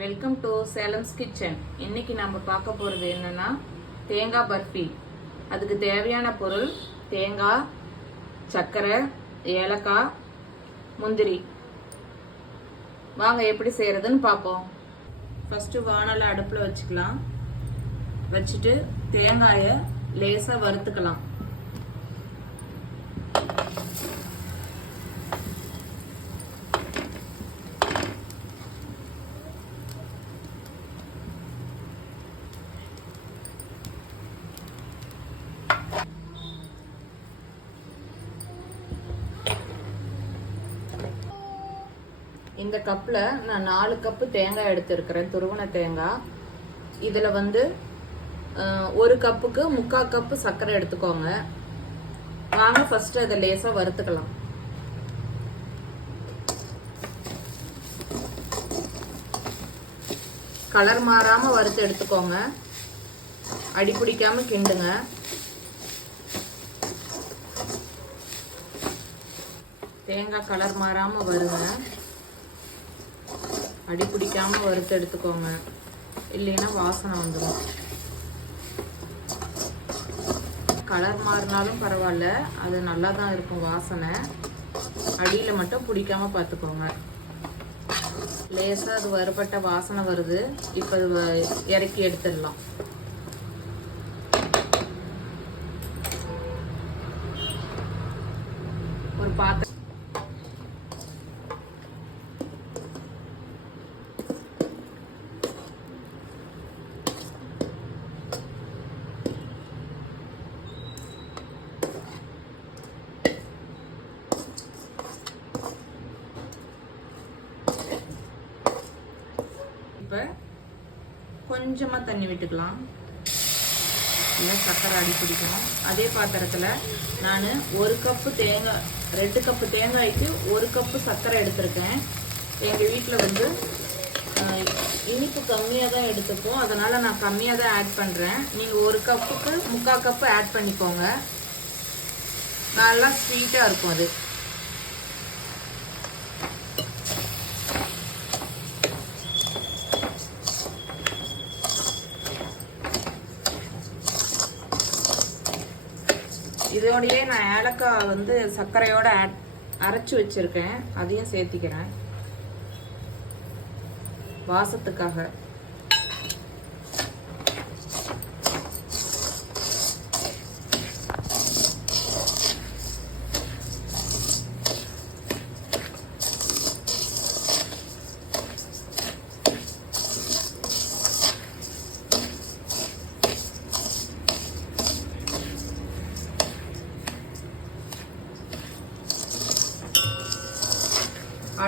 Welcome to சேலம்ஸ் kitchen இன்னைக்கு நம்ம பார்க்க போகிறது என்னன்னா தேங்காய் பர்ஃபி அதுக்கு தேவையான பொருள் தேங்காய் சர்க்கரை ஏலக்காய் முந்திரி. வாங்க எப்படி செய்கிறதுன்னு பார்ப்போம். ஃபஸ்ட்டு வானலை அடுப்பில் வச்சுக்கலாம். வச்சுட்டு தேங்காயை லேசாக வறுத்துக்கலாம். இந்த கப்பில் நான் நாலு கப்பு தேங்காய் எடுத்திருக்கிறேன் துருவன தேங்காய். இதில் வந்து ஒரு கப்புக்கு முக்கால் கப்பு சர்க்கரை எடுத்துக்கோங்க. வாங்க ஃபஸ்ட்டு அதை லேசாக வறுத்துக்கலாம். கலர் மாறாமல் வறுத்து எடுத்துக்கோங்க. அடிப்பிடிக்காமல் கிண்டுங்க. தேங்காய் கலர் மாறாமல் வருங்க. அடி பிடிக்காம வறுத்து எடுத்துக்கோங்க. இல்லைன்னா வாசனை வந்துடும் கலர் மாறினாலும் பரவாயில்ல. அது நல்லா தான் இருக்கும் வாசனை. அடியில் மட்டும் பிடிக்காம பார்த்துக்கோங்க. லேசாக அது வறுபட்ட வாசனை வருது. இப்போ அது இறக்கி எடுத்துடலாம். ஒரு பாத்திரம் இப்போ கொஞ்சமாக தண்ணி விட்டுக்கலாம். இல்லை சர்க்கரை அடி பிடிக்கும் அதே பாத்திரத்தில் நான் ஒரு கப்பு தேங்காய் ரெண்டு கப்பு தேங்காய்க்கு ஒரு கப்பு சர்க்கரை எடுத்திருக்கேன். எங்கள் வீட்டில் வந்து இனிப்பு கம்மியாக தான் எடுத்துப்போம். அதனால் நான் கம்மியாக தான் ஆட் பண்ணுறேன் நீங்கள் ஒரு கப்புக்கு முக்கால் கப்பு ஆட் பண்ணிக்கோங்க. நல்லா ஸ்வீட்டாக இருக்கும் அது. இதோடையே நான் ஏலக்காய் வந்து சர்க்கரையோட ஆட் அரைச்சி வச்சுருக்கேன். அதையும் சேர்த்திக்கிறேன். வாசத்துக்காக.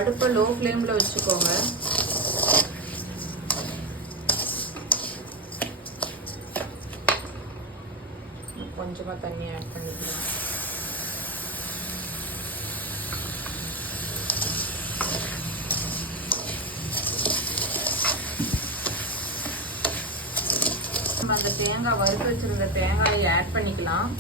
அடுப்பை லோ ஃப்ளேமில் வச்சுக்கோங்க கொஞ்சமாக தண்ணி ஆட் பண்ணிக்கலாம் நம்ம அந்த தேங்காய் வறுத்து வச்சிருந்த தேங்காயை ஆட் பண்ணிக்கலாம்.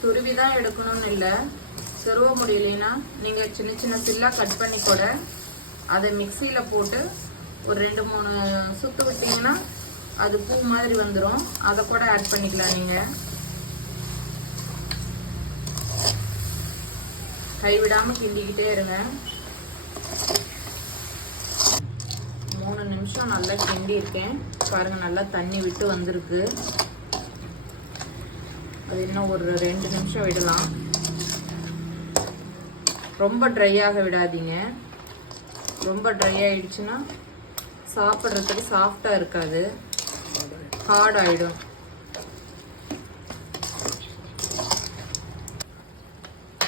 துருவி தான் எடுக்கணும்னு இல்லை. செருவ முடியலைன்னா நீங்கள் சின்ன சின்ன சில்லாக கட் பண்ணி கூட அதை மிக்சியில் போட்டு ஒரு ரெண்டு மூணு சுற்று விட்டிங்கன்னா அது பூ மாதிரி வந்துடும் அதை கூட ஆட் பண்ணிக்கலாம் நீங்கள் கைவிடாமல் கிண்டிக்கிட்டே இருங்க. மூணு நிமிஷம் நல்லா கிண்டி இருக்கேன் பாருங்கள் நல்லா தண்ணி விட்டு வந்திருக்கு. அது இன்னும் ஒரு ரெண்டு நிமிஷம் விடலாம். ரொம்ப ட்ரையாக விடாதீங்க. ரொம்ப ட்ரை ஆயிடுச்சுன்னா சாப்பிட்றதுக்கு சாஃப்டாக இருக்காது. ஹார்ட் ஆகிடும்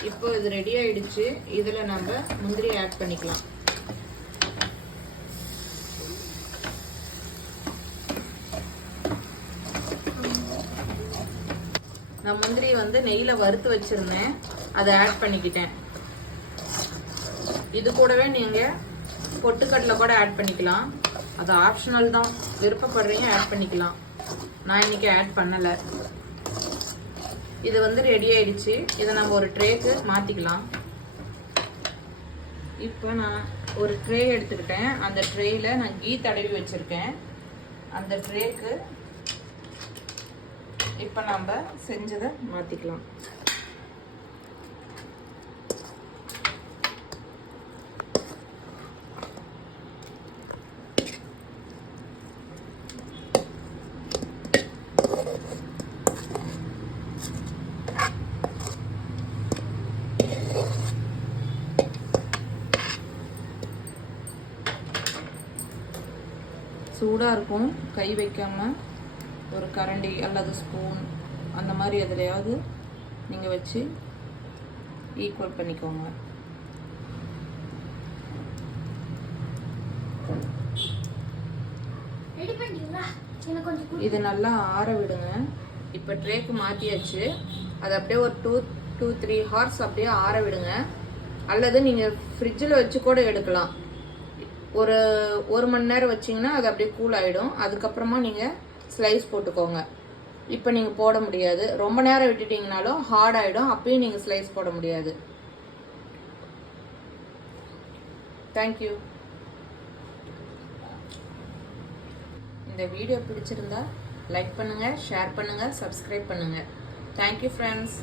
இப்போ இது ரெடி ஆயிடுச்சு. இதில் நம்ம முந்திரி ஆட் பண்ணிக்கலாம். நான் முந்திரி வந்து நெய்யில் வறுத்து வச்சுருந்தேன். அதை ஆட் பண்ணிக்கிட்டேன். இது கூடவே நீங்கள் பொட்டுக்கடலை கூட ஆட் பண்ணிக்கலாம். அது ஆப்ஷனல் தான். விருப்பப்படுறீங்க ஆட் பண்ணிக்கலாம். நான் இன்னைக்கு ஆட் பண்ணலை. இது வந்து ரெடி ஆயிடுச்சு. இதை நம்ம ஒரு ட்ரேக்கு மாற்றிக்கலாம் இப்போ நான் ஒரு ட்ரே எடுத்துக்கிட்டேன். அந்த ட்ரேயில் நான் கீ தடவி வச்சுருக்கேன். அந்த ட்ரேக்கு இப்போ நம்ம செஞ்சதை மாற்றிக்கலாம் சூடாக இருக்கும். கை வைக்காம ஒரு கரண்டி அல்லது ஸ்பூன் அந்த மாதிரி எதுலையாவது நீங்கள் வச்சு ஈக்குவல் பண்ணிக்கோங்க. இது நல்லா ஆற விடுங்க. இப்போ ட்ரேக்கு மாற்றியாச்சு அதை அப்படியே ஒரு டூ டூ த்ரீ ஹார்ஸ் அப்படியே ஆற விடுங்க. அல்லது நீங்கள் ஃப்ரிட்ஜில் வச்சு கூட எடுக்கலாம். ஒரு ஒரு மணி நேரம் வச்சிங்கன்னா அது அப்படியே கூல் ஆகிடும் அதுக்கப்புறமா நீங்கள் ஸ்லைஸ் போட்டுக்கோங்க. இப்போ நீங்கள் போட முடியாது. ரொம்ப நேரம் விட்டுட்டீங்கனாலும் ஹார்ட் ஆகிடும் அப்பயும் நீங்கள் ஸ்லைஸ் போட முடியாது. தேங்க்யூ இந்த வீடியோ பிடிச்சிருந்தா லைக் பண்ணுங்கள் ஷேர் பண்ணுங்கள் சப்ஸ்கிரைப் பண்ணுங்கள் தேங்க்யூ ஃப்ரெண்ட்ஸ்